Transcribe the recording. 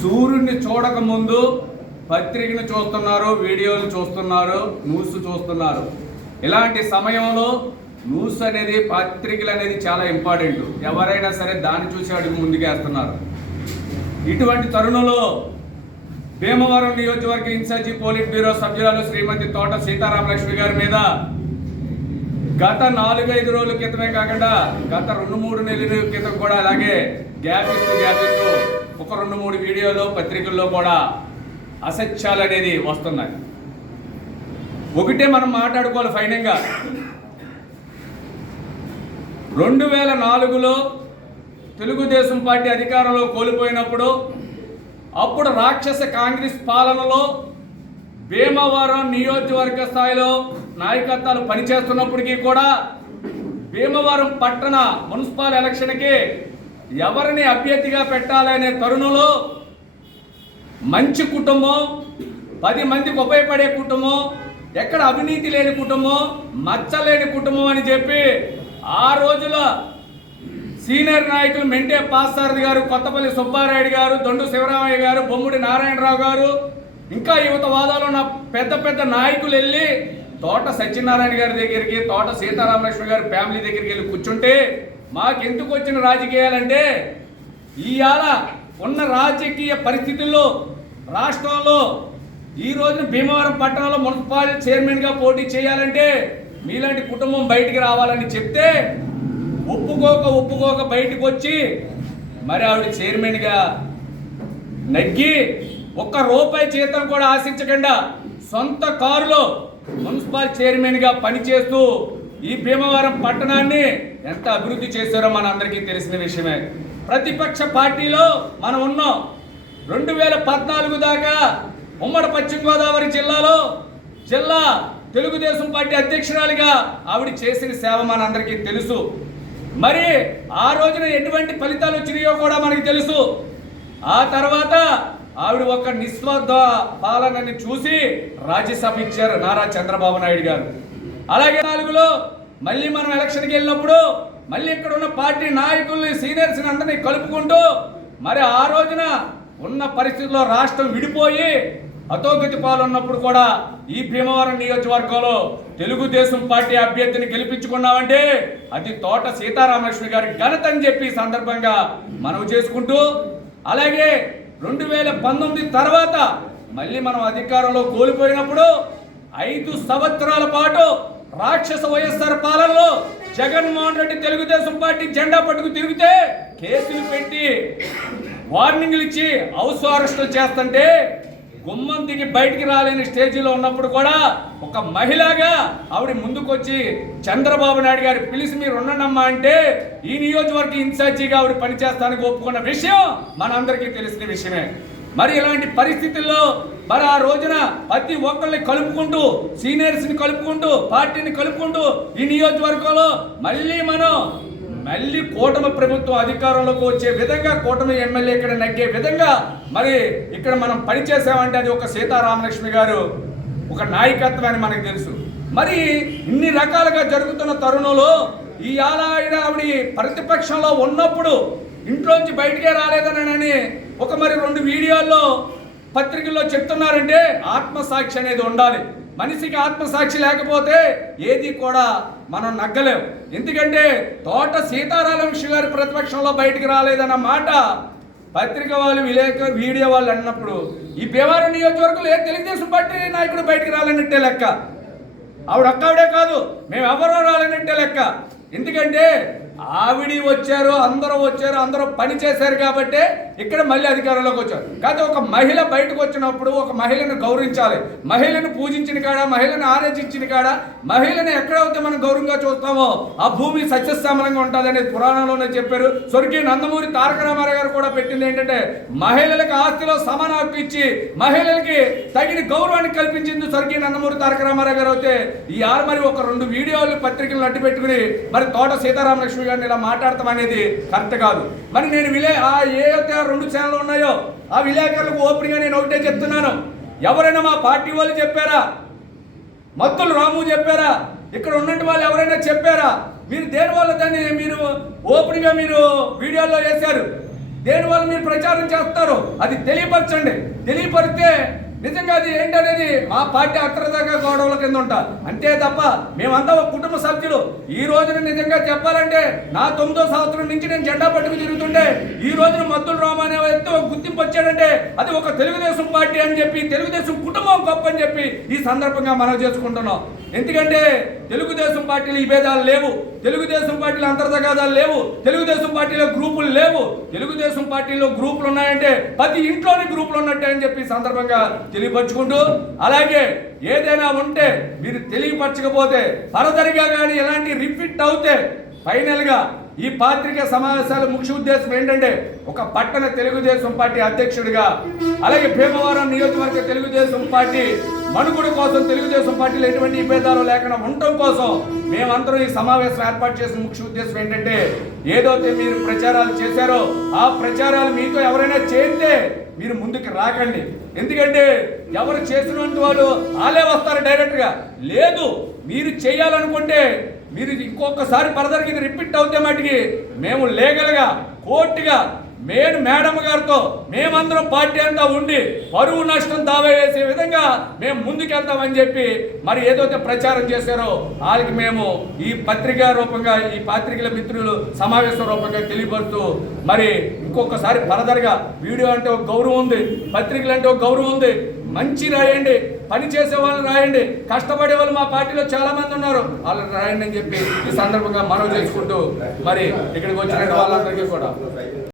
సూర్యుడిని చూడక ముందు పత్రికను చూస్తున్నారు వీడియోలు చూస్తున్నారు న్యూస్ చూస్తున్నారు. ఇలాంటి సమయంలో న్యూస్ అనేది పత్రికలు అనేది చాలా ఇంపార్టెంట్. ఎవరైనా సరే దాన్ని చూసి అడుగు ముందుకేస్తున్నారు. ఇటువంటి తరుణంలో భీమవరం నియోజకవర్గ ఇన్ఛార్జి పోలిట్ బ్యూరో సభ్యురాలు శ్రీమతి తోట సీతారామలక్ష్మి గారి మీద గత నాలుగైదు రోజుల క్రితమే కాకుండా గత రెండు మూడు నెలల క్రితం కూడా అలాగే గ్యాప్ ఇస్తూ గ్యాప్ ఇస్తూ ఒక రెండు మూడు వీడియోలో పత్రికల్లో కూడా అసత్యాలు అనేది వస్తున్నాయి. ఒకటే మనం మాట్లాడుకోవాలి ఫైనల్గా. రెండు వేల నాలుగులో తెలుగుదేశం పార్టీ అధికారంలో కోల్పోయినప్పుడు అప్పుడు రాక్షస కాంగ్రెస్ పాలనలో భీమవరం నియోజకవర్గ స్థాయిలో నాయకత్వాలు పనిచేస్తున్నప్పటికీ కూడా భీమవరం పట్టణ మున్సిపల్ ఎలక్షన్కి ఎవరిని అభ్యర్థిగా పెట్టాలనే తరుణంలో మంచి కుటుంబం పది మందికి ఉపయోగపడే కుటుంబం ఎక్కడ అవినీతి లేని కుటుంబం మచ్చలేని కుటుంబం అని చెప్పి ఆ రోజుల సీనియర్ నాయకులు మెంటే పాసారథి గారు కొత్తపల్లి సుబ్బారాయుడు గారు దొండు శివరామయ్య గారు బొమ్ముడి నారాయణరావు గారు ఇంకా యువత వాదాలు ఉన్న పెద్ద పెద్ద నాయకులు వెళ్ళి తోట సత్యనారాయణ గారి దగ్గరికి తోట సీతారామలక్ష్మి గారి ఫ్యామిలీ దగ్గరికి వెళ్ళి కూర్చుంటే మాకెందుకు వచ్చిన రాజకీయాలంటే ఇవాళ ఉన్న రాజకీయ పరిస్థితుల్లో రాష్ట్రంలో ఈ రోజున భీమవరం పట్టణంలో మున్సిపాలిటీ చైర్మన్గా పోటీ చేయాలంటే మీలాంటి కుటుంబం బయటికి రావాలని చెప్తే ఒప్పుకోక ఒప్పుకోక బయటకు వచ్చి మరి ఆవిడ చైర్మన్గా నగ్గి ఒక్క రూపాయి జీతం కూడా ఆశించకుండా సొంత కారులో మున్సిపల్ చైర్మన్గా పనిచేస్తూ ఈ భీమవరం పట్టణాన్ని ఎంత అభివృద్ధి చేశారో మనందరికీ తెలిసిన విషయమే. ప్రతిపక్ష పార్టీలో మనం ఉన్నాం. రెండు వేల పద్నాలుగు దాకా ఉమ్మడి పశ్చిమ గోదావరి జిల్లాలో జిల్లా తెలుగుదేశం పార్టీ అధ్యక్షురాలిగా ఆవిడ చేసిన సేవ మనందరికీ తెలుసు. మరి ఆ రోజున ఎటువంటి ఫలితాలు వచ్చినాయో కూడా మనకి తెలుసు. ఆ తర్వాత ఆవిడ ఒక నిస్వార్థ పాలనని చూసి రాజ్యసభ ఇచ్చారు నారా చంద్రబాబు నాయుడు గారు. అలాగే నాలుగులో మళ్ళీ మనం ఎలక్షన్కి వెళ్ళినప్పుడు మళ్ళీ ఇక్కడ ఉన్న పార్టీ నాయకుల్ని సీనియర్స్ని అందరినీ కలుపుకుంటూ మరి ఆ రోజున ఉన్న పరిస్థితుల్లో రాష్ట్రం విడిపోయి అతోగతి పాలున్నప్పుడు కూడా ఈ భీమవరం నియోజకవర్గంలో తెలుగుదేశం పార్టీ అభ్యర్థిని గెలిపించుకున్నామంటే అది తోట సీతారామలక్ష్మి గారి ఘనత అని చెప్పి సందర్భంగా మనవి చేసుకుంటూ అలాగే రెండు వేల పంతొమ్మిది తర్వాత మళ్ళీ మనం అధికారంలో కోల్పోయినప్పుడు ఐదు సంవత్సరాల పాటు రాక్షస వైఎస్ఆర్ పాలనలో జగన్మోహన్ రెడ్డి తెలుగుదేశం పార్టీ జెండా పట్టుకు తిరిగితే కేసులు పెట్టి వార్నింగ్లు ఇచ్చి హౌస్ అరెస్టులు చేస్తుంటే గుమ్మం దిగి బయటికి రాలేని స్టేజీలో ఉన్నప్పుడు కూడా ఒక మహిళగా ఆవిడ ముందుకొచ్చి చంద్రబాబు నాయుడు గారి పిలిచి మీరు ఉండనమ్మా అంటే ఈ నియోజకవర్గ ఇన్ఛార్జిగా ఆవిడ పనిచేస్తానికి ఒప్పుకున్న విషయం మనందరికీ తెలిసిన విషయమే. మరి ఇలాంటి పరిస్థితుల్లో మరి ఆ రోజున ప్రతి ఒక్కరిని కలుపుకుంటూ సీనియర్స్ని కలుపుకుంటూ పార్టీని కలుపుకుంటూ ఈ నియోజకవర్గంలో మళ్ళీ మనం మళ్ళీ కూటమి ప్రభుత్వం అధికారంలోకి వచ్చే విధంగా కూటమి ఎమ్మెల్యే ఇక్కడ నగ్గే విధంగా మరి ఇక్కడ మనం పనిచేసామంటే అది ఒక సీతారామలక్ష్మి గారు ఒక నాయకత్వం అని మనకు తెలుసు. మరి ఇన్ని రకాలుగా జరుగుతున్న తరుణంలో ఈ ఆలాయిన ఆవిడ ప్రతిపక్షంలో ఉన్నప్పుడు ఇంట్లోంచి బయటికే రాలేదనని ఒక మరి రెండు వీడియోల్లో పత్రికల్లో చెప్తున్నారంటే ఆత్మసాక్షి అనేది ఉండాలి. మనిషికి ఆత్మసాక్షి లేకపోతే ఏది కూడా మనం నగ్గలేం. ఎందుకంటే తోట సీతారామకృష్ణ గారి ప్రతిపక్షంలో బయటికి రాలేదన్న మాట పత్రిక వాళ్ళు విలేక వీడియో వాళ్ళు అన్నప్పుడు ఈ భీమవరం నియోజకవర్గంలో ఏ తెలుగుదేశం పార్టీ నాయకుడు బయటికి రాలన్నట్టే లెక్క. ఆవిడ ఒక్కవిడే కాదు మేము ఎవరో రాలన్నట్టే లెక్క. ఎందుకంటే ఆవిడి వచ్చారు అందరూ వచ్చారు అందరూ పని చేశారు కాబట్టి ఇక్కడ మళ్ళీ అధికారంలోకి వచ్చారు. కాదు ఒక మహిళ బయటకు వచ్చినప్పుడు ఒక మహిళను గౌరవించాలి. మహిళను పూజించిన కాడ మహిళను ఆరాధించిన కాడ మహిళను ఎక్కడైతే మనం గౌరవంగా చూస్తామో ఆ భూమి సత్యశ్యామలంగా ఉంటుందని పురాణంలోనే చెప్పారు. స్వర్గీయ నందమూరి తారక రామారావు గారు కూడా పెట్టింది ఏంటంటే మహిళలకు ఆస్తిలో సమాన హక్కు ఇచ్చి మహిళలకి తగిన గౌరవాన్ని కల్పించింది స్వర్గీయ నందమూరి తారక రామారావు గారు అయితే ఈ ఆరు మరి ఒక రెండు వీడియోలు పత్రికలు అడ్డు పెట్టుకుని మరి తోట సీతారామలక్ష్మి గారిని ఇలా మాట్లాడతాం అనేది కరెక్ట్ కాదు. మరి నేను విలే ఆ ఏ రెండు ఛానల్ ఉన్నాయో ఆ విలేకరులకు ఓపెన్గా నేను ఒకటే చెప్తున్నాను. ఎవరైనా మా పార్టీ వాళ్ళు చెప్పారా? మత్తులు రాము చెప్పారా? ఇక్కడ ఉన్నట్టు వాళ్ళు ఎవరైనా చెప్పారా? మీరు దేని వల్ల దాన్ని మీరు ఓపెన్గా మీరు వీడియోలో వేశారు? దేనివల్ల మీరు ప్రచారం చేస్తారు? అది తెలియపరచండి. తెలియపరిస్తే నిజంగా అది ఏంటనేది మా పార్టీ అక్రదాకా గొడవల కింద ఉంటారు. అంతే తప్ప మేమంతా ఒక కుటుంబ సభ్యులు. ఈ రోజున నిజంగా చెప్పాలంటే నా తొమ్మిదో సంవత్సరం నుంచి నేను జెండా పట్టుకు తిరుగుతుంటే ఈ రోజున మద్దుల రామ అనే వ్యక్తి ఒక గుర్తింపు వచ్చాడంటే అది ఒక తెలుగుదేశం పార్టీ అని చెప్పి తెలుగుదేశం కుటుంబం గొప్ప అని చెప్పి ఈ సందర్భంగా మనం చేసుకుంటున్నాం. ఎందుకంటే తెలుగుదేశం పార్టీలు ఈ భేదాలు లేవు. తెలుగుదేశం పార్టీలు అంతర్జగాదాలు లేవు. తెలుగుదేశం పార్టీలో గ్రూపులు లేవు. పార్టీలో గ్రూపులు ఉన్నాయంటే ప్రతి ఇంట్లోని గ్రూపులు ఉన్నట్టే అని చెప్పి సందర్భంగా తెలియపరచుకుంటూ అలాగే ఏదైనా ఉంటే మీరు తెలియపరచకపోతే ఫర్దర్గా కానీ ఎలాంటి రిపీట్ అవుతే ఫైనల్గా ఈ పాత్రిక సమావేశాల ముఖ్య ఉద్దేశం ఏంటంటే ఒక పట్టణ తెలుగుదేశం పార్టీ అధ్యక్షుడిగా అలాగే భీమవరం నియోజకవర్గ తెలుగుదేశం పార్టీ మనుగుడు కోసం తెలుగుదేశం పార్టీలో ఎటువంటి విభేదాలు లేకుండా ఉండటం కోసం మేమందరం ఈ సమావేశం ఏర్పాటు చేసిన ముఖ్య ఉద్దేశం ఏంటంటే ఏదైతే మీరు ప్రచారాలు చేశారో ఆ ప్రచారాలు మీతో ఎవరైనా చేస్తే మీరు ముందుకు రాకండి. ఎందుకంటే ఎవరు చేసినటువంటి వాళ్ళు వాళ్ళే వస్తారు డైరెక్ట్గా. లేదు మీరు చేయాలనుకుంటే మీరు ఇంకొకసారి ఫర్దర్కి ఇది రిపీట్ అవుతే మటుకి మేము లీగల్గా కోర్టుగా నేను మేడం గారితో మేమందరం పార్టీ అంతా ఉండి పరువు నష్టం దావా వేసే విధంగా మేము ముందుకెళ్తామని చెప్పి మరి ఏదైతే ప్రచారం చేశారో వాళ్ళకి మేము ఈ పత్రికా రూపంగా ఈ పాత్రికల మిత్రులు సమావేశం రూపంగా తెలియపరుస్తూ మరి ఇంకొకసారి ఫరదర్గా వీడియో అంటే ఒక గౌరవం ఉంది పత్రికలు అంటే ఒక గౌరవం ఉంది. మంచి రాయండి పని చేసే వాళ్ళు రాయండి. కష్టపడే వాళ్ళు మా పార్టీలో చాలా మంది ఉన్నారు. వాళ్ళని రాయండి అని చెప్పి ఈ సందర్భంగా మనవి చేసుకుంటూ మరి ఇక్కడికి వచ్చిన వాళ్ళందరికీ కూడా.